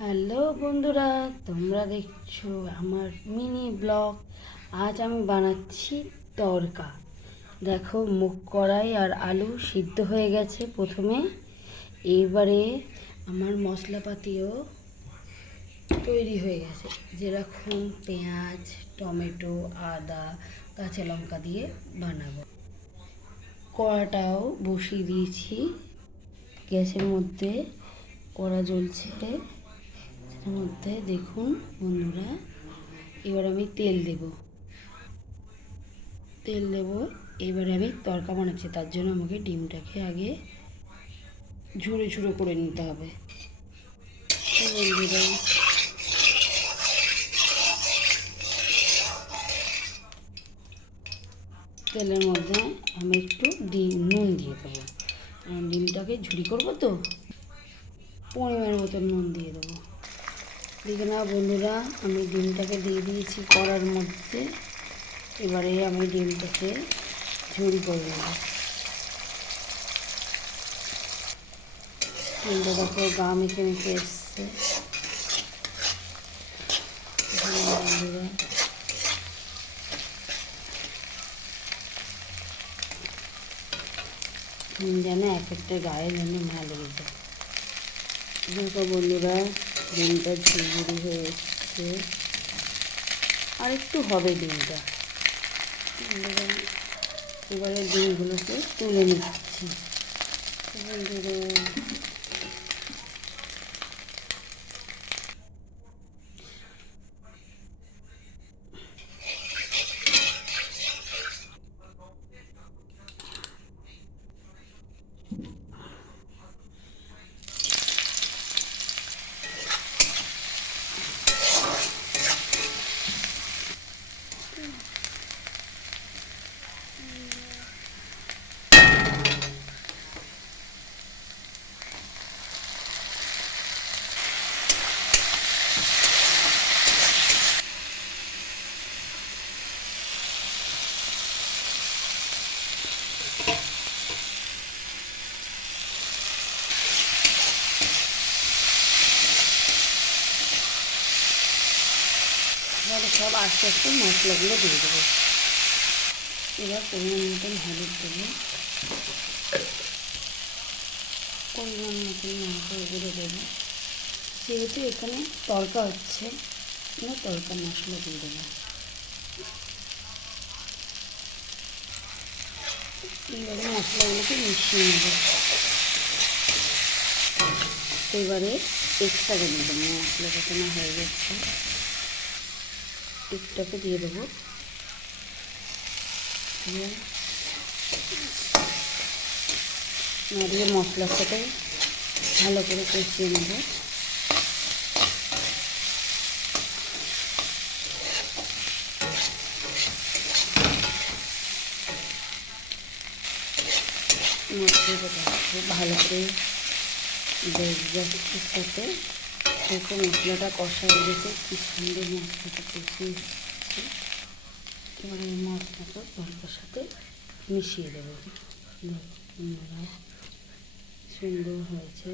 Hello বন্ধুরা, তোমরা দেখছো আমার মিনি ব্লগ। আজ আমি বানাচ্ছি তড়কা। দেখো, মুগ কড়াই আর আলু সিদ্ধ হয়ে গেছে প্রথমে। এইবারে আমার মশলাপাতিও তৈরি হয়ে গেছে, যেরকম পেঁয়াজ, টমেটো, আদা, কাঁচা লঙ্কা দিয়ে বানাবো। কড়াটাও বসিয়ে দিয়েছি গ্যাসের মধ্যে, কড়া জ্বলছে। এর মধ্যে দেখুন বন্ধুরা, এবার আমি তেল দেব। এবারে আমি তড়কা বানাচ্ছি, তার জন্য আমাকে ডিমটাকে আগে ঝুড়ো ঝুড়ো করে নিতে হবে। বন্ধুরা, তেলের মধ্যে আমি একটু নুন দিয়ে দেবো। ডিমটাকে ঝুড়ি করবো তো, পরিমাণের মতো নুন দিয়ে দেবো। দেখে না বন্ধুরা, আমি ডিমটাকে দিয়ে দিয়েছি কড়ার মধ্যে। এবারে আমি ডিমটাকে ঝুড়ি করে দেবো। ডিমটা দেখো গা মেখে মেখে এসছে। বন্ধুরা, যেন এক একটা গায়ে যেন না লেগে যায়। দেখো বন্ধুরা, ডিমটা ঝুড়ি হয়ে এসছে, আর একটু হবে ডিমটা। এবারে ডিমগুলোকে তুলে নিচ্ছি। বন্ধুরা, এবারে সব আস্তে আস্তে মশলাগুলো দিয়ে দেবো। এবার পরিমাণ মতন হলুদ দেবো, পরিমাণ মতন লঙ্কা গুঁড়ো দেবো। যেহেতু এখানে তড়কা হচ্ছে, তড়কা মশলা দিয়ে দেবো। এবারে মশলাগুলোকে মিশিয়ে নেব। এবারে এক্সট্রাকে দিয়ে দেবো, মশলা কষানো হয়ে যাচ্ছে, এক্সট্রাকে দিয়ে দেবো। নাড়িয়ে মশলার সাথে ভালো করে কষিয়ে নেব। মশলাটা ভালো করে গ্যাসের সাথে দেখো মশলাটা কষা হয়ে গেছে, কি সুন্দর মশলাটা কষিয়ে এসেছে। এবারে এই মশলাটা তড়কার সাথে মিশিয়ে দেবো। সুন্দর হয়েছে।